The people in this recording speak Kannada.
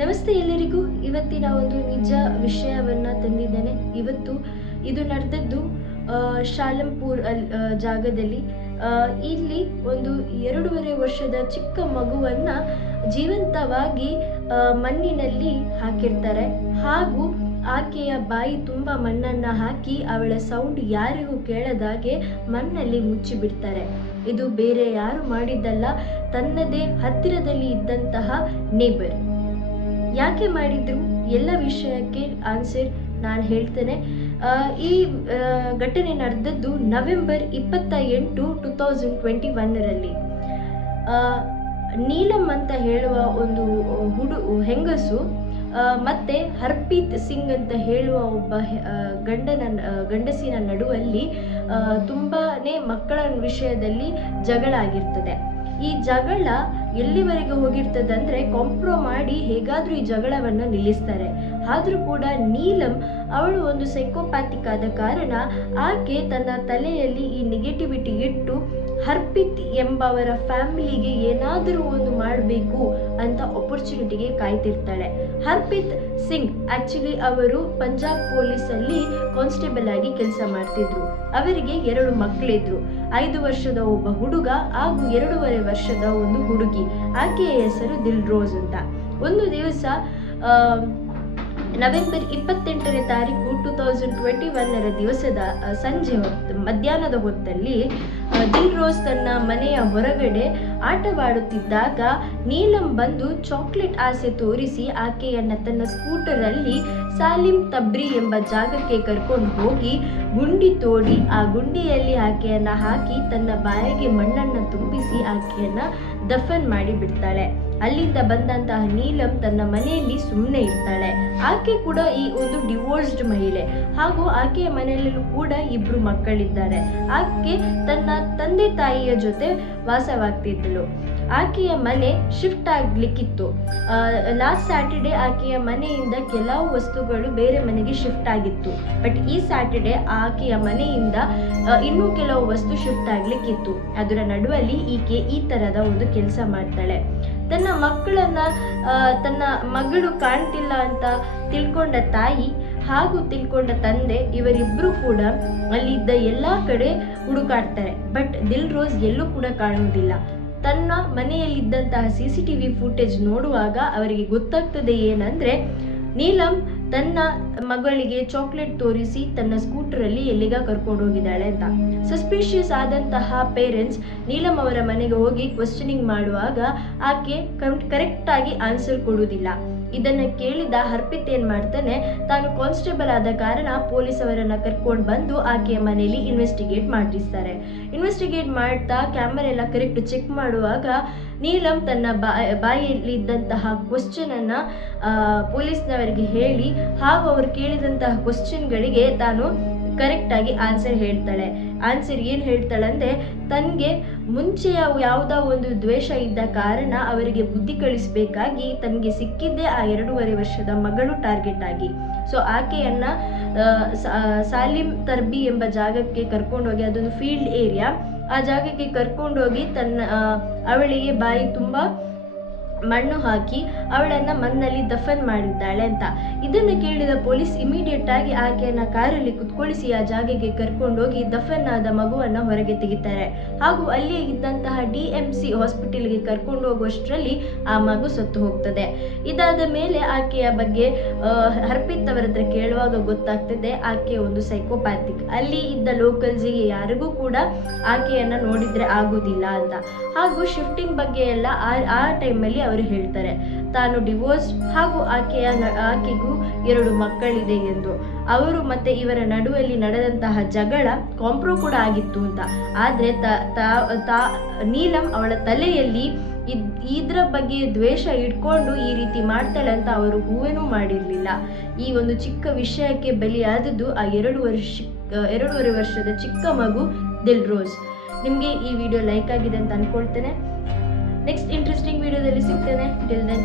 ನಮಸ್ತೆ ಎಲ್ಲರಿಗೂ. ಇವತ್ತಿನ ಒಂದು ನಿಜ ವಿಷಯವನ್ನು ತಂದಿದ್ದೇನೆ. ಇದು ನಡೆದದ್ದು ಶಾಲಂಪುರ್ ಜಾಗದಲ್ಲಿ. ಇಲ್ಲಿ ಒಂದು 2.5 ವರ್ಷದ ಚಿಕ್ಕ ಮಗುವನ್ನು ಜೀವಂತವಾಗಿ ಮಣ್ಣಿನಲ್ಲಿ ಹಾಕಿರ್ತಾರೆ. ಹಾಗೂ ಆಕೆಯ ಬಾಯಿ ತುಂಬ ಮಣ್ಣನ್ನು ಹಾಕಿ ಅವಳ ಸೌಂಡ್ ಯಾರಿಗೂ ಕೇಳದಾಗೆ ಮಣ್ಣಲ್ಲಿ ಮುಚ್ಚಿಬಿಡ್ತಾರೆ. ಇದು ಬೇರೆ ಯಾರು ಮಾಡಿದ್ದಲ್ಲ, ತನ್ನದೇ ಹತ್ತಿರದಲ್ಲಿ ಇದ್ದಂತಹ ನೇಬರ್. ಯಾಕೆ ಮಾಡಿದ್ರು ಎಲ್ಲ ವಿಷಯಕ್ಕೆ ಆನ್ಸರ್ ನಾನು ಹೇಳ್ತೇನೆ. ಈ ಘಟನೆ ನಡೆದದ್ದು ನವೆಂಬರ್ 28, 2021ರಲ್ಲಿ. ನೀಲಂ ಅಂತ ಹೇಳುವ ಒಂದು ಹೆಂಗಸು ಮತ್ತೆ ಹರ್ಪ್ರೀತ್ ಸಿಂಗ್ ಅಂತ ಹೇಳುವ ಒಬ್ಬ ಗಂಡಸಿನ ನಡುವಲ್ಲಿ ತುಂಬಾನೇ ಮಕ್ಕಳ ವಿಷಯದಲ್ಲಿ ಜಗಳ ಆಗಿರ್ತದೆ. ಈ ಜಗಳ ಎಲ್ಲಿವರೆಗೆ ಹೋಗಿರ್ತದೆ ಅಂದರೆ ಕಾಂಪ್ರೋ ಮಾಡಿ ಹೇಗಾದರೂ ಈ ಜಗಳವನ್ನು ನಿಲ್ಲಿಸ್ತಾರೆ. ಆದರೂ ಕೂಡ ನೀಲಂ ಅವಳು ಒಂದು ಸೈಕೋಪ್ಯಾಥಿಕ್ ಆದ ಕಾರಣ ಆಕೆ ತನ್ನ ತಲೆಯಲ್ಲಿ ಈ ನೆಗೆಟಿವಿಟಿ ಇಟ್ಟು ಹರ್ಪ್ರೀತ್ ಎಂಬವರ ಫ್ಯಾಮಿಲಿಗೆ ಏನಾದರೂ ಒಂದು ಮಾಡಬೇಕು ಅಂತ ಆಪರ್ಚುನಿಟಿಗೆ ಕಾಯ್ತಿರ್ತಾಳೆ. ಹರ್ಪ್ರೀತ್ ಸಿಂಗ್ ಆಕ್ಚುಲಿ ಅವರು ಪಂಜಾಬ್ ಪೊಲೀಸಲ್ಲಿ ಕಾನ್ಸ್ಟೇಬಲ್ ಆಗಿ ಕೆಲಸ ಮಾಡ್ತಿದ್ರು. ಅವರಿಗೆ 2 ಮಕ್ಕಳಿದ್ರು. 5 ವರ್ಷದ ಒಬ್ಬ ಹುಡುಗ ಹಾಗೂ 2.5 ವರ್ಷದ ಒಂದು ಹುಡುಗಿ. ಆಕೆಯ ಹೆಸರು ದಿಲ್ರೋಜ್ ಅಂತ. ಒಂದು ದಿವಸ ನವೆಂಬರ್ 28ನೇ ತಾರೀಕು 2021ರ ದಿವಸದ ಸಂಜೆ ಮಧ್ಯಾಹ್ನದ ಹೊತ್ತಲ್ಲಿ ದಿಲ್ರೋಜ್ ತನ್ನ ಮನೆಯ ಹೊರಗಡೆ ಆಟವಾಡುತ್ತಿದ್ದಾಗ ನೀಲಂ ಬಂದು ಚಾಕ್ಲೇಟ್ ಆಸೆ ತೋರಿಸಿ ಆಕೆಯನ್ನು ತನ್ನ ಸ್ಕೂಟರಲ್ಲಿ ಸಾಲಿಂ ತಬ್ರಿ ಎಂಬ ಜಾಗಕ್ಕೆ ಕರ್ಕೊಂಡು ಹೋಗಿ ಗುಂಡಿ ತೋಡಿ ಆ ಗುಂಡಿಯಲ್ಲಿ ಆಕೆಯನ್ನು ಹಾಕಿ ತನ್ನ ಬಾಯಿಗೆ ಮಣ್ಣನ್ನು ತುಂಬಿಸಿ ಆಕೆಯನ್ನು ದಫನ್ ಮಾಡಿ ಬಿಡ್ತಾಳೆ. ಅಲ್ಲಿಂದ ಬಂದಂತಹ ನೀಲಂ ತನ್ನ ಮನೆಯಲ್ಲಿ ಸುಮ್ಮನೆ ಇರ್ತಾಳೆ. ಆಕೆ ಕೂಡ ಈ ಒಂದು ಡಿವೋರ್ಸ್ಡ್ ಮಹಿಳೆ ಹಾಗೂ ಆಕೆಯ ಮನೆಯಲ್ಲೂ ಕೂಡ 2 ಮಕ್ಕಳಿದ್ದಾರೆ. ಆಕೆ ತನ್ನ ತಂದೆ ತಾಯಿಯ ಜೊತೆ ವಾಸವಾಗ್ತಿದ್ದಳು. ಆಕೆಯ ಮನೆ ಶಿಫ್ಟ್ ಆಗ್ಲಿಕ್ಕಿತ್ತು. ಲಾಸ್ಟ್ ಸ್ಯಾಟರ್ಡೆ ಆಕೆಯ ಮನೆಯಿಂದ ಕೆಲವು ವಸ್ತುಗಳು ಬೇರೆ ಮನೆಗೆ ಶಿಫ್ಟ್ ಆಗಿತ್ತು. ಬಟ್ ಈ ಸ್ಯಾಟರ್ಡೆ ಆಕೆಯ ಮನೆಯಿಂದ ಇನ್ನೂ ಕೆಲವು ವಸ್ತು ಶಿಫ್ಟ್ ಆಗ್ಲಿಕ್ಕಿತ್ತು. ಅದರ ನಡುವಲ್ಲಿ ಈಕೆ ಈ ತರದ ಒಂದು ಕೆಲಸ ಮಾಡ್ತಾಳೆ. ತನ್ನ ತನ್ನ ಮಗಳು ಕಾಣ್ತಿಲ್ಲ ಅಂತ ತಿಳ್ಕೊಂಡ ತಾಯಿ ಹಾಗೂ ತಿಳ್ಕೊಂಡ ತಂದೆ ಇವರಿಬ್ಬರು ಕೂಡ ಅಲ್ಲಿದ್ದ ಎಲ್ಲ ಕಡೆ ಹುಡುಕಾಡ್ತಾರೆ. ಬಟ್ ದಿಲ್ರೋಜ್ ಎಲ್ಲೂ ಕೂಡ ಕಾಣುವುದಿಲ್ಲ. ತನ್ನ ಮನೆಯಲ್ಲಿದ್ದಂತಹ CCTV ಫುಟೇಜ್ ನೋಡುವಾಗ ಅವರಿಗೆ ಗೊತ್ತಾಗ್ತದೆ ಏನಂದ್ರೆ ನೀಲಂ ತನ್ನ ಮಗಳಿಗೆ ಚಾಕ್ಲೇಟ್ ತೋರಿಸಿ ತನ್ನ ಸ್ಕೂಟರಲ್ಲಿ ಎಲ್ಲಿಗ ಕರ್ಕೊಂಡು ಹೋಗಿದ್ದಾಳೆ ಅಂತ. ಸಸ್ಪಿಷಿಯಸ್ ಆದಂತಹ ಪೇರೆಂಟ್ಸ್ ನೀಲಂ ಅವರ ಮನೆಗೆ ಹೋಗಿ ಕ್ವಶನಿಂಗ್ ಮಾಡುವಾಗ ಆಕೆ ಕರೆಕ್ಟ್ ಆಗಿ ಆನ್ಸರ್ ಕೊಡುವುದಿಲ್ಲ. ಇದನ್ನು ಕೇಳಿದ ಹರ್ಪ್ರೀತ್ ಏನ್ ಮಾಡ್ತಾನೆ, ತಾನು ಕಾನ್ಸ್ಟೇಬಲ್ ಆದ ಕಾರಣ ಪೊಲೀಸ್ ಅವರನ್ನ ಕರ್ಕೊಂಡು ಬಂದು ಆಕೆಯ ಮನೆಯಲ್ಲಿ ಇನ್ವೆಸ್ಟಿಗೇಟ್ ಮಾಡಿಸ್ತಾರೆ. ಇನ್ವೆಸ್ಟಿಗೇಟ್ ಮಾಡ್ತಾ ಕ್ಯಾಮರಾ ಎಲ್ಲ ಕರೆಕ್ಟ್ ಚೆಕ್ ಮಾಡುವಾಗ ನೀಲಂ ತನ್ನ ಬಾಯಿಯಲ್ಲಿ ಇದ್ದಂತಹ ಕ್ವಶನ್ ಅನ್ನ ಪೊಲೀಸ್ನವರಿಗೆ ಹೇಳಿ ಹಾಗೂ ಅವರು ಕೇಳಿದಂತಹ ಕ್ವಶನ್ಗಳಿಗೆ ತಾನು ಕರೆಕ್ಟ್ ಆಗಿ ಆನ್ಸರ್ ಹೇಳ್ತಾಳೆ. ಆನ್ಸರ್ ಏನು ಹೇಳ್ತಾಳಂದ್ರೆ, ತನಗೆ ಮುಂಚೆಯ ಯಾವುದೋ ಒಂದು ದ್ವೇಷ ಇದ್ದ ಕಾರಣ ಅವರಿಗೆ ಬುದ್ಧಿ ಕಳಿಸಬೇಕಾಗಿ ತನಗೆ ಸಿಕ್ಕಿದ್ದೇ ಆ 2.5 ವರ್ಷದ ಮಗಳು ಟಾರ್ಗೆಟ್ ಆಗಿ. ಸೊ ಆಕೆಯನ್ನ ಸಾಲಿಂ ತರ್ಬಿ ಎಂಬ ಜಾಗಕ್ಕೆ ಕರ್ಕೊಂಡೋಗಿ, ಅದೊಂದು ಫೀಲ್ಡ್ ಏರಿಯಾ, ಆ ಜಾಗಕ್ಕೆ ಕರ್ಕೊಂಡೋಗಿ ಅವಳಿಗೆ ಬಾಯಿ ತುಂಬ ಮಣ್ಣು ಹಾಕಿ ಅವಳನ್ನು ಮಣ್ಣಲ್ಲಿ ದಫನ್ ಮಾಡಿದ್ದಾಳೆ ಅಂತ. ಇದನ್ನು ಕೇಳಿದ ಪೊಲೀಸ್ ಇಮಿಡಿಯೇಟ್ ಆಗಿ ಆಕೆಯನ್ನು ಕಾರಲ್ಲಿ ಕುತ್ಕೊಳಿಸಿ ಆ ಜಾಗಕ್ಕೆ ಕರ್ಕೊಂಡೋಗಿ ದಫನ್ ಆದ ಮಗುವನ್ನು ಹೊರಗೆ ತೆಗಿತಾರೆ. ಹಾಗೂ ಅಲ್ಲಿಯೇ ಇದ್ದಂತಹ DMC ಹಾಸ್ಪಿಟಲ್ಗೆ ಕರ್ಕೊಂಡು ಹೋಗುವಷ್ಟರಲ್ಲಿ ಆ ಮಗು ಸತ್ತು ಹೋಗ್ತದೆ. ಇದಾದ ಮೇಲೆ ಆಕೆಯ ಬಗ್ಗೆ ಹರ್ಪ್ರೀತ್ ಅವರ ಹತ್ರ ಕೇಳುವಾಗ ಗೊತ್ತಾಗ್ತದೆ ಆಕೆ ಒಂದು ಸೈಕೋಪ್ಯಾಥಿಕ್. ಅಲ್ಲಿ ಇದ್ದ ಲೋಕಲ್ಸ್ಗೆ ಯಾರಿಗೂ ಕೂಡ ಆಕೆಯನ್ನು ನೋಡಿದ್ರೆ ಆಗೋದಿಲ್ಲ ಅಂತ. ಹಾಗೂ ಶಿಫ್ಟಿಂಗ್ ಬಗ್ಗೆ ಎಲ್ಲ ಆ ಟೈಮಲ್ಲಿ ಅವರು ಹೇಳ್ತಾರೆ ತಾನು ಡಿವೋರ್ಸ್ ಹಾಗೂ ಆಕೆಗೂ 2 ಮಕ್ಕಳಿದೆ ಎಂದು. ಅವರು ಮತ್ತೆ ಇವರ ನಡುವಲ್ಲಿ ನಡೆದಂತಹ ಜಗಳ ಕಾಂಪ್ರೋ ಕೂಡ ಆಗಿತ್ತು ಅಂತ. ಆದ್ರೆ ನೀಲಂ ಅವಳ ತಲೆಯಲ್ಲಿ ಇದ್ರ ಬಗ್ಗೆ ದ್ವೇಷ ಇಟ್ಕೊಂಡು ಈ ರೀತಿ ಮಾಡ್ತಾಳೆ ಅಂತ ಅವರು ಹೂವೇನೂ ಮಾಡಿರಲಿಲ್ಲ. ಈ ಒಂದು ಚಿಕ್ಕ ವಿಷಯಕ್ಕೆ ಬಲಿಯಾದದ್ದು ಆ 2.5 ವರ್ಷದ ಚಿಕ್ಕ ಮಗು ದಿಲ್ರೋಜ್. ನಿಮಗೆ ಈ ವಿಡಿಯೋ ಲೈಕ್ ಆಗಿದೆ ಅಂತ ಅನ್ಕೊಳ್ತೇನೆ. ನೆಕ್ಸ್ಟ್ ಇಂಟ್ರೆಸ್ಟಿಂಗ್ ವಿಡಿಯೋದಲ್ಲಿ ಸಿಗ್ತೇನೆ. Till then